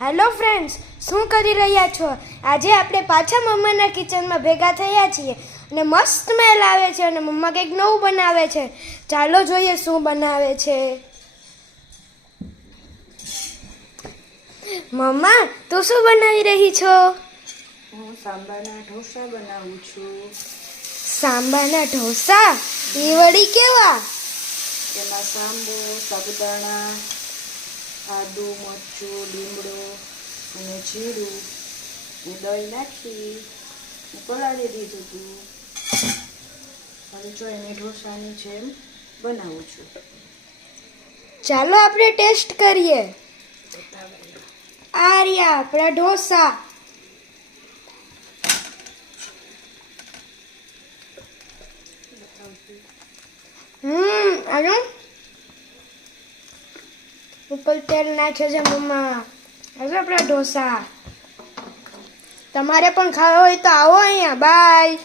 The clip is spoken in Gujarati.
હેલો ફ્રેન્ડ્સ, શું કરી રહ્યા છો? આજે આપણે પાછા મમ્માના કિચનમાં ભેગા થયા છીએ અને મસ્ત સ્મેલ આવે છે અને મમ્મા કંઈક નવું બનાવે છે. ચાલો જોઈએ શું બનાવે છે. મમ્મા, તું શું બનાવી રહી છો? હું સાંબારના ઢોસા બનાવું છું. સાંબાના ઢોસા? એ વળી કેવા? એમાં સાંબો, સાબુદાણા, આદુ, મરચું, લીમડો અને જીરું ને દહીં નાખી પલાળી દીધું હતું. હવે જો એને ઢોસાની જેમ બનાવું છું. ચાલો આપણે ટેસ્ટ કરીએ. આ રહ્યા આપણા ઢોસા. આનો ઉપર તેલ નાખ્યો છે મમ્મા. આજે આપણા ઢોસા. તમારે પણ ખાવા હોય તો આવો અહીંયા. બાય.